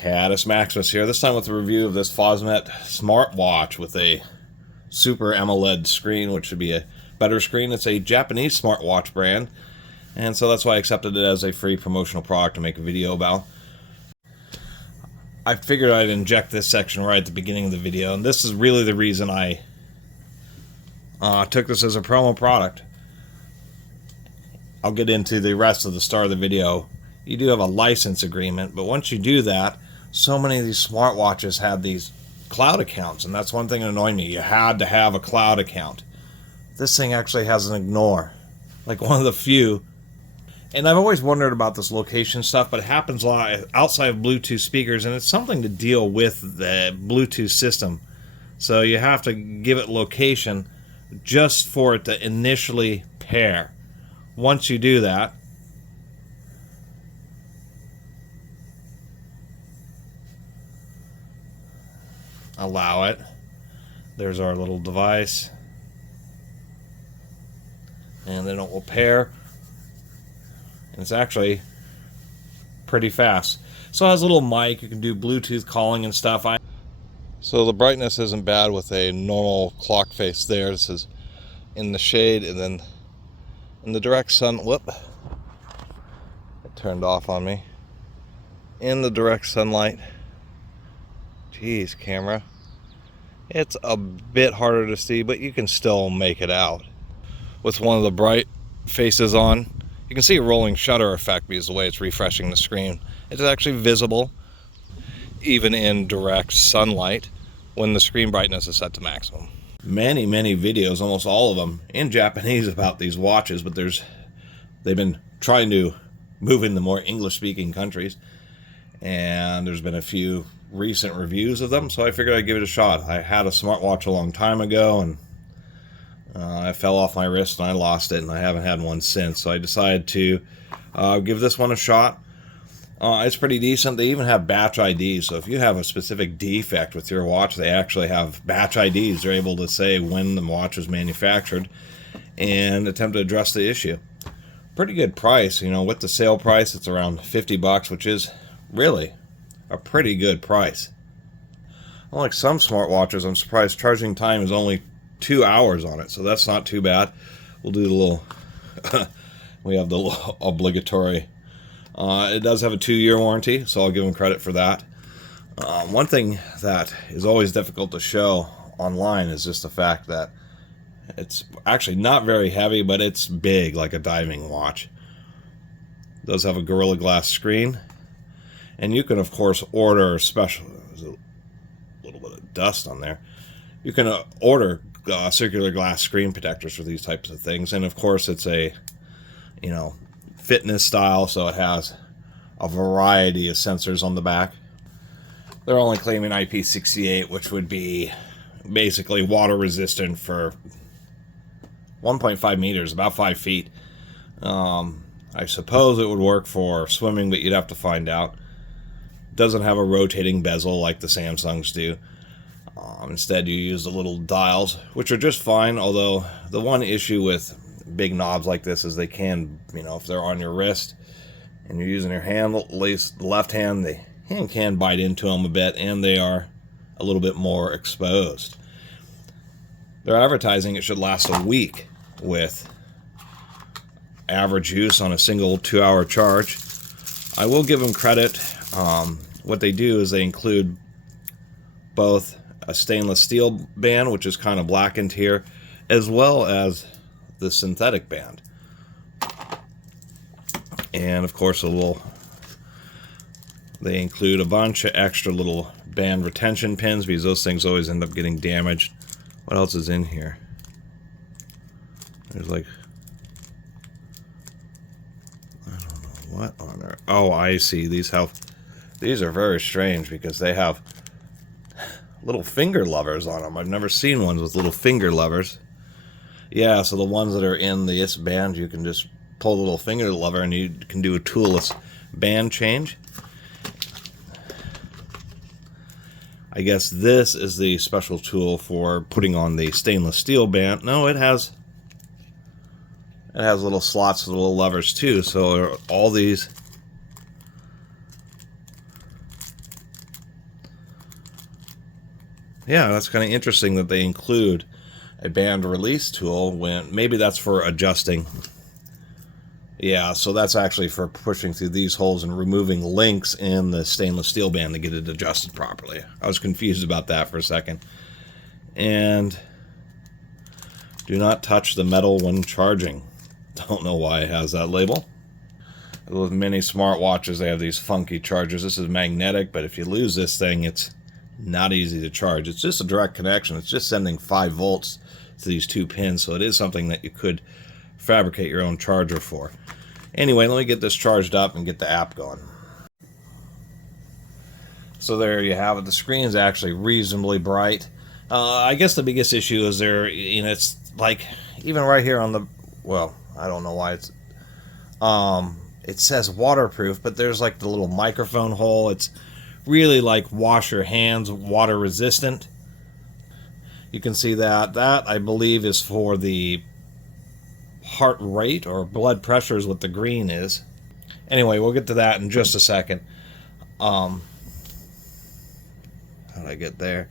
Catus Maximus here, this time with a review of this Fosmet smartwatch with a super AMOLED screen, which should be a better screen. It's a Japanese smartwatch brand, and so that's why I accepted it as a free promotional product to make a video about. I figured I'd inject this section right at the beginning of the video, and this is really the reason I took this as a promo product. I'll get into the rest of the start of the video. You do have a license agreement, but once you do that, so many of these smartwatches have these cloud accounts, and that's one thing that annoyed me. You had to have a cloud account. This thing actually has an ignore, like one of the few. And I've always wondered about this location stuff, but it happens a lot outside of Bluetooth speakers, and it's something to deal with the Bluetooth system. So you have to give it location just for it to initially pair. Once you do that, allow it. There's our little device, and then it will pair, and it's actually pretty fast. So it has a little mic. You can do Bluetooth calling and stuff. So the brightness isn't bad with a normal clock face there. This is in the shade, and then in the direct sun, whoop, it turned off on me. In the direct sunlight, geez, camera, it's a bit harder to see, but you can still make it out. With one of the bright faces on, you can see a rolling shutter effect because the way it's refreshing the screen. It's actually visible even in direct sunlight when the screen brightness is set to maximum. Many videos, almost all of them in Japanese, about these watches, but they've been trying to move into more English-speaking countries, and there's been a few recent reviews of them, so I figured I'd give it a shot. I had a smartwatch a long time ago, and I fell off my wrist and I lost it, and I haven't had one since, so I decided to give this one a shot. It's pretty decent. They even have batch IDs, so if you have a specific defect with your watch, they actually have batch IDs. They're able to say when the watch was manufactured and attempt to address the issue. Pretty good price, you know, with the sale price, it's around 50 bucks, which is really a pretty good price. Unlike some smartwatches, I'm surprised charging time is only 2 hours on it, so that's not too bad. We'll do the little, we have the obligatory. It does have a 2-year warranty, so I'll give them credit for that. One thing that is always difficult to show online is just the fact that it's actually not very heavy, but it's big, like a diving watch. It does have a Gorilla Glass screen, and you can, of course, order special. There's a little bit of dust on there. You can order circular glass screen protectors for these types of things, and of course, it's a, you know, fitness style, so it has a variety of sensors on the back. They're only claiming IP68, which would be basically water resistant for 1.5 meters, about 5 feet. I suppose it would work for swimming, but you'd have to find out. It doesn't have a rotating bezel like the Samsungs do. Instead, you use the little dials, which are just fine, although the one issue with big knobs like this is they can, you know, if they're on your wrist and you're using your hand, at least the left hand, the hand can bite into them a bit, and they are a little bit more exposed. They're advertising it should last a week with average use on a single 2-hour charge. I will give them credit. What they do is they include both a stainless steel band, which is kind of blackened here, as well as the synthetic band, and of course they include a bunch of extra little band retention pins, because those things always end up getting damaged. What else is in here? There's like, I don't know what on there. Oh, I see. These are very strange because they have little finger levers on them. I've never seen ones with little finger levers. Yeah, so the ones that are in this band, you can just pull the little finger lever and you can do a toolless band change. I guess this is the special tool for putting on the stainless steel band. No, it has little slots with little levers too, so all these yeah, that's kind of interesting that they include a band release tool when maybe that's for adjusting. Yeah, so that's actually for pushing through these holes and removing links in the stainless steel band to get it adjusted properly. I was confused about that for a second. And do not touch the metal when charging. Don't know why it has that label. With many smartwatches, they have these funky chargers. This is magnetic, but if you lose this thing, it's not easy to charge. It's just a direct connection. It's just sending 5 volts to these 2 pins, so it is something that you could fabricate your own charger for. Anyway, let me get this charged up and get the app going. So there you have it. The screen is actually reasonably bright. I guess the biggest issue is it's like, even right here on the, well, I don't know why it says waterproof, but there's like the little microphone hole. It's really like wash your hands, water resistant. You can see that. That, I believe, is for the heart rate or blood pressure is what the green is. Anyway, we'll get to that in just a second. How did I get there?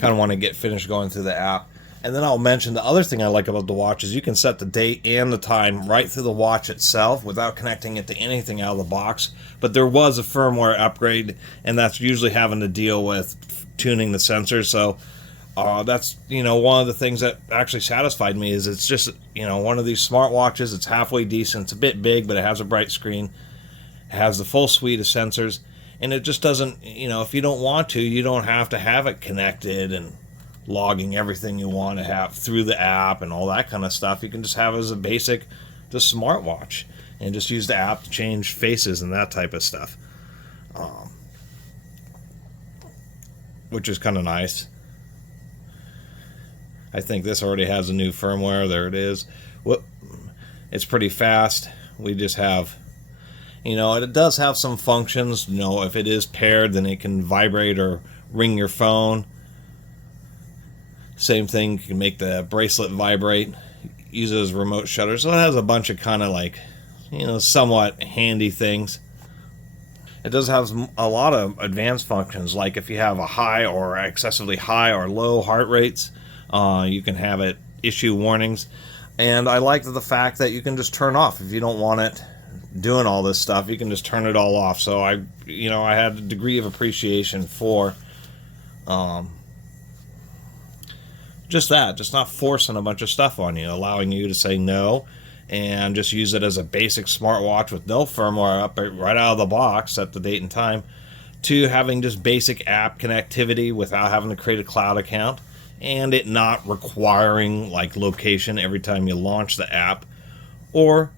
Kind of want to get finished going through the app. And then I'll mention the other thing I like about the watch is you can set the date and the time right through the watch itself without connecting it to anything out of the box. But there was a firmware upgrade, and that's usually having to deal with tuning the sensors. So that's, one of the things that actually satisfied me is it's just, one of these smartwatches. It's halfway decent. It's a bit big, but it has a bright screen. It has the full suite of sensors. And it just doesn't, if you don't want to, you don't have to have it connected and logging everything you want to have through the app and all that kind of stuff. You can just have it as a basic just smartwatch and just use the app to change faces and that type of stuff, which is kind of nice. I think this already has a new firmware. There it is. Whoop. It's pretty fast. We just have, it does have some functions. If it is paired, then it can vibrate or ring your phone. Same thing, you can make the bracelet vibrate, use it as remote shutter. So it has a bunch of kind of like, somewhat handy things. It does have a lot of advanced functions, like if you have a high or excessively high or low heart rates, you can have it issue warnings. And I like the fact that you can just turn off if you don't want it doing all this stuff. You can just turn it all off. So I had a degree of appreciation for just not forcing a bunch of stuff on you, allowing you to say no and just use it as a basic smartwatch with no firmware up right out of the box, set the date and time, to having just basic app connectivity without having to create a cloud account, and it not requiring like location every time you launch the app. Or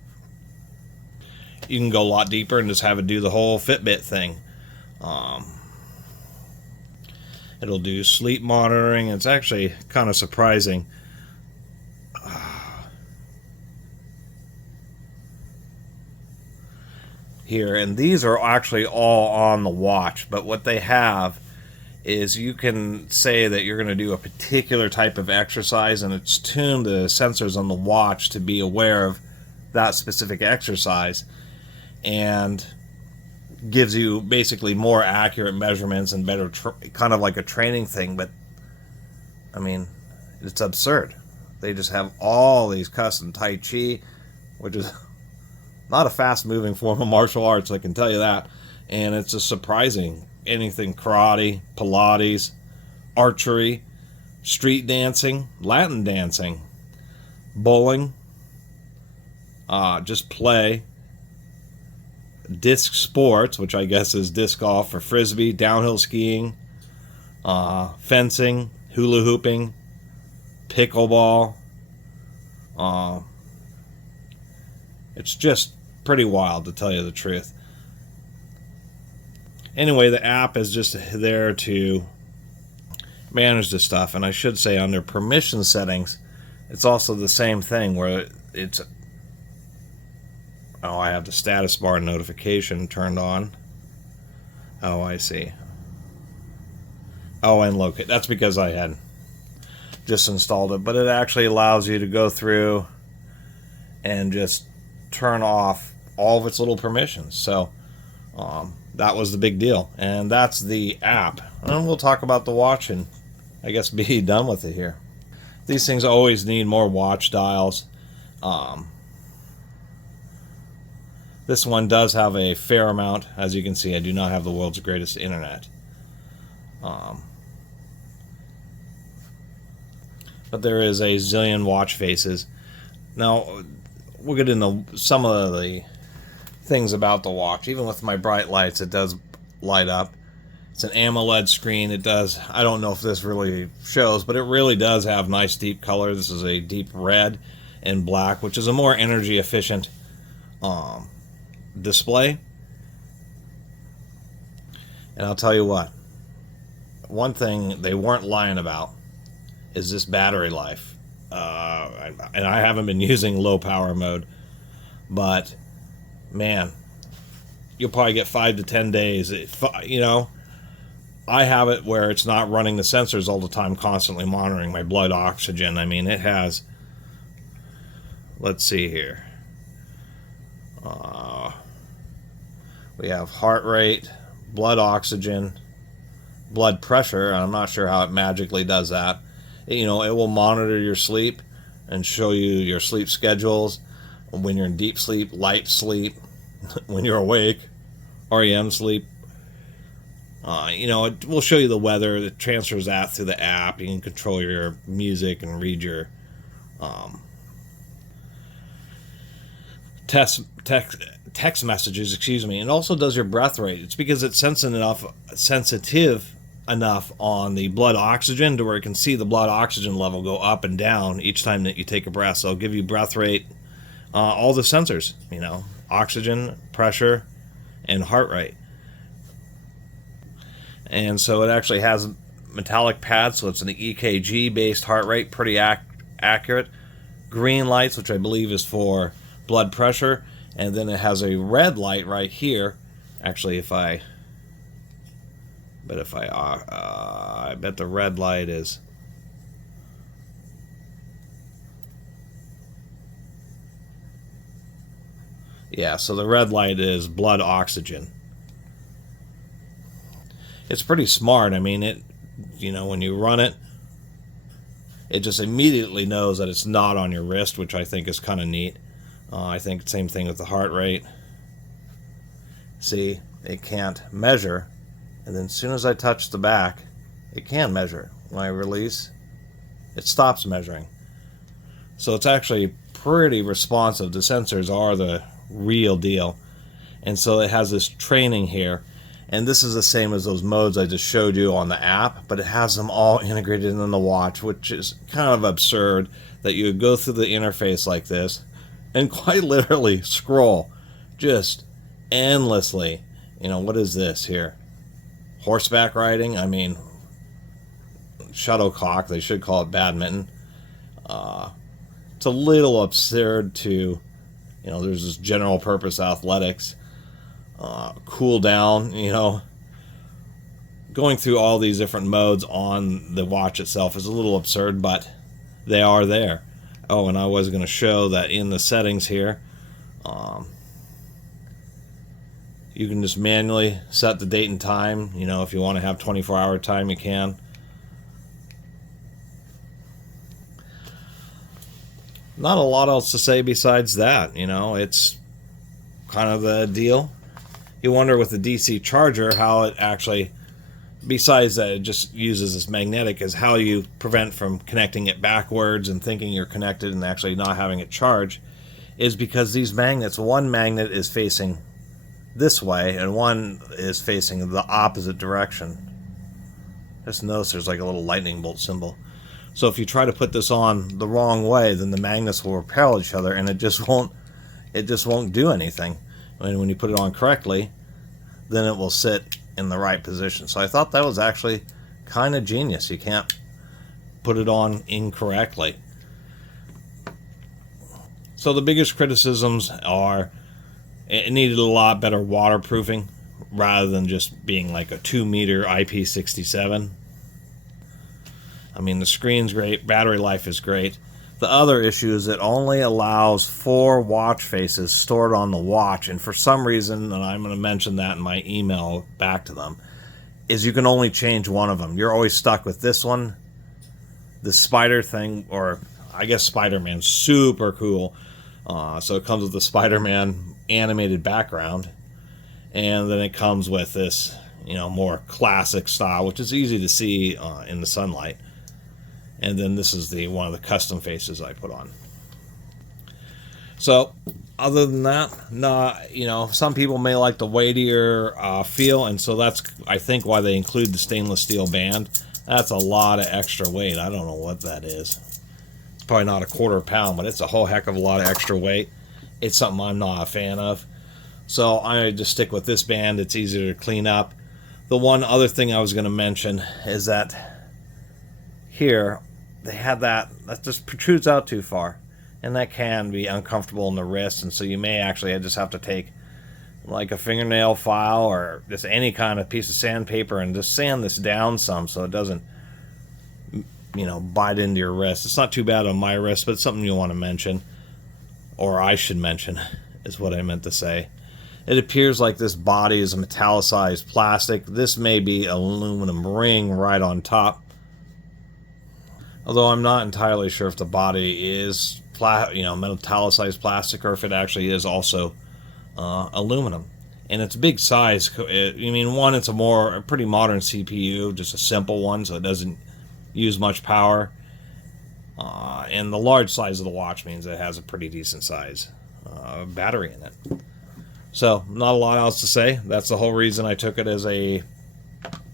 you can go a lot deeper and just have it do the whole Fitbit thing. It'll do sleep monitoring. It's actually kind of surprising. Here, and these are actually all on the watch, but what they have is you can say that you're going to do a particular type of exercise, and it's tuned the sensors on the watch to be aware of that specific exercise, and gives you basically more accurate measurements and better, kind of like a training thing. But I mean, it's absurd. They just have all these custom Tai Chi, which is not a fast moving form of martial arts, I can tell you that. And it's just surprising. Anything karate, Pilates, archery, street dancing, Latin dancing, bowling, just play, disc sports, which I guess is disc golf or frisbee, downhill skiing, fencing, hula hooping, pickleball. It's just pretty wild, to tell you the truth. Anyway, the app is just there to manage this stuff, and I should say under permission settings, it's also the same thing where it's, oh, I have the status bar notification turned on. Oh, I see. Oh, and locate. That's because I had just installed it, but it actually allows you to go through and just turn off all of its little permissions. So That was the big deal, and that's the app. And we'll talk about the watch and I guess be done with it here. These things always need more watch dials. This one does have a fair amount. As you can see, I do not have the world's greatest internet. But there is a zillion watch faces. Now, we'll get into some of the things about the watch. Even with my bright lights, it does light up. It's an AMOLED screen. It does, I don't know if this really shows, but it really does have nice deep color. This is a deep red and black, which is a more energy efficient display. And I'll tell you what, one thing they weren't lying about is this battery life. And I haven't been using low power mode, but man, you'll probably get 5 to 10 days. You know, I have it where it's not running the sensors all the time, constantly monitoring my blood oxygen. I mean, it has, let's see here. We have heart rate, blood oxygen, blood pressure. I'm not sure how it magically does that. You know, it will monitor your sleep and show you your sleep schedules, when you're in deep sleep, light sleep, when you're awake, REM sleep. You know, it will show you the weather. It transfers that through the app. You can control your music and read your text messages, excuse me. And also does your breath rate. It's because it's sensitive enough on the blood oxygen to where it can see the blood oxygen level go up and down each time that you take a breath. So it'll give you breath rate, all the sensors, you know, oxygen, pressure, and heart rate. And so it actually has metallic pads, so it's an EKG based heart rate, pretty accurate. Green lights, which I believe is for blood pressure, and then it has a red light right here. Actually, I bet the red light is, yeah, so the red light is blood oxygen. It's pretty smart. I mean, it, you know, when you run it, it just immediately knows that it's not on your wrist, which I think is kind of neat. I think same thing with the heart rate. See, it can't measure, and then as soon as I touch the back, it can measure. When I release, it stops measuring. So it's actually pretty responsive. The sensors are the real deal. And so it has this training here. And this is the same as those modes I just showed you on the app, but it has them all integrated in the watch, which is kind of absurd that you would go through the interface like this and quite literally scroll just endlessly. You know, what is this here? Horseback riding? I mean, shuttlecock, they should call it badminton. It's a little absurd to, you know, there's this general purpose athletics. Cool down, you know, going through all these different modes on the watch itself is a little absurd, but they are there. Oh, and I was going to show that in the settings here, you can just manually set the date and time. You know, if you want to have 24-hour time, you can. Not a lot else to say besides that. You know, it's kind of the deal. You wonder with the DC charger how it actually, besides that it just uses this magnetic, is how you prevent from connecting it backwards and thinking you're connected and actually not having it charge, is because these magnets, one magnet is facing this way and one is facing the opposite direction. Just notice there's like a little lightning bolt symbol. So if you try to put this on the wrong way, then the magnets will repel each other and it just won't do anything. And when you put it on correctly, then it will sit in the right position. So I thought that was actually kind of genius. You can't put it on incorrectly. So the biggest criticisms are it needed a lot better waterproofing rather than just being like a 2-meter IP67. I mean, the screen's great, battery life is great. The other issue is it only allows 4 watch faces stored on the watch, and for some reason, and I'm going to mention that in my email back to them, is you can only change one of them. You're always stuck with this one, the spider thing, or I guess Spider-Man, super cool. So it comes with the Spider-Man animated background, and then it comes with this, more classic style, which is easy to see in the sunlight. And then this is one of the custom faces I put on. So other than that, some people may like the weightier feel, and so that's, I think, why they include the stainless steel band. That's a lot of extra weight. I don't know what that is. It's probably not a quarter pound, but it's a whole heck of a lot of extra weight. It's something I'm not a fan of. So I just stick with this band. It's easier to clean up. The one other thing I was going to mention is that here they had that just protrudes out too far, and that can be uncomfortable in the wrist, and so you may actually just have to take like a fingernail file or just any kind of piece of sandpaper and just sand this down some so it doesn't bite into your wrist. It's not too bad on my wrist, but it's something you want to mention, or I should mention is what I meant to say. It appears like this body is a metallicized plastic. This may be aluminum ring right on top, although I'm not entirely sure if the body is metallicized plastic or if it actually is also aluminum. And it's big size. It's a pretty modern CPU, just a simple one, so it doesn't use much power. And the large size of the watch means it has a pretty decent size battery in it. So, not a lot else to say. That's the whole reason I took it as a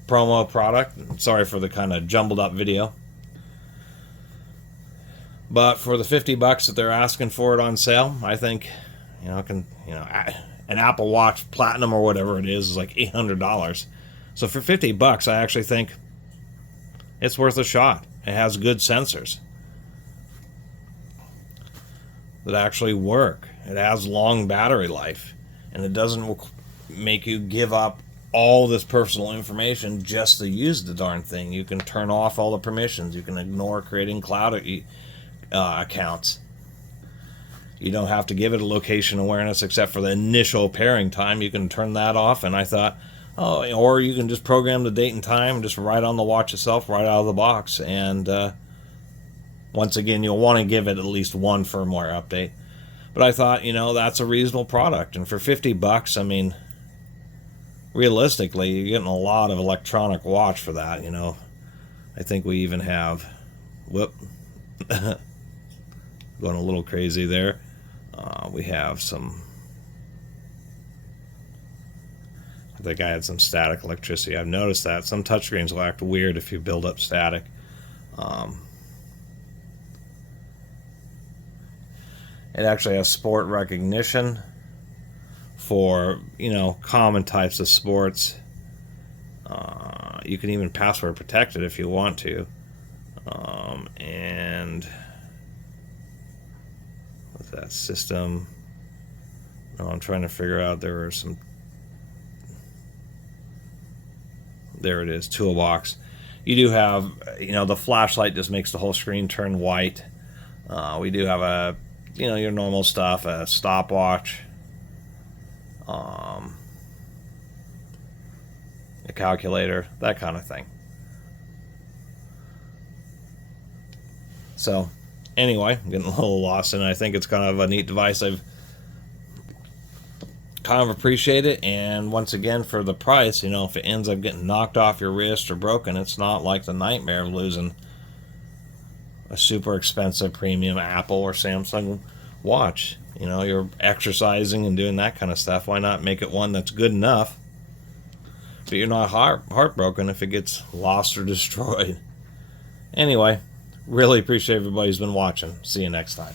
promo product. Sorry for the kind of jumbled up video. But for the $50 that they're asking for it on sale, I think, an Apple Watch Platinum or whatever it is like $800. So for $50, I actually think it's worth a shot. It has good sensors that actually work. It has long battery life, and it doesn't make you give up all this personal information just to use the darn thing. You can turn off all the permissions. You can ignore creating cloud accounts. You don't have to give it a location awareness except for the initial pairing time. You can turn that off, and I thought, or you can just program the date and time just right on the watch itself, right out of the box. And once again, you'll want to give it at least one firmware update. But I thought, that's a reasonable product. And for $50, realistically, you're getting a lot of electronic watch for that. I think we even have, going a little crazy there. We have some, I think I had some static electricity. I've noticed that some touchscreens will act weird if you build up static. It actually has sport recognition for, common types of sports. You can even password protect it if you want to. And what's that system? No, I'm trying to figure out, there are some, there it is, toolbox. You do have, the flashlight just makes the whole screen turn white. We do have a, your normal stuff, a stopwatch, a calculator, that kind of thing. So, anyway, I'm getting a little lost in it. I think it's kind of a neat device. I've kind of appreciate it, and once again, for the price, if it ends up getting knocked off your wrist or broken, it's not like the nightmare of losing a super expensive premium Apple or Samsung watch. You're exercising and doing that kind of stuff. Why not make it one that's good enough, but you're not heartbroken if it gets lost or destroyed? Anyway, really appreciate everybody who's been watching. See you next time.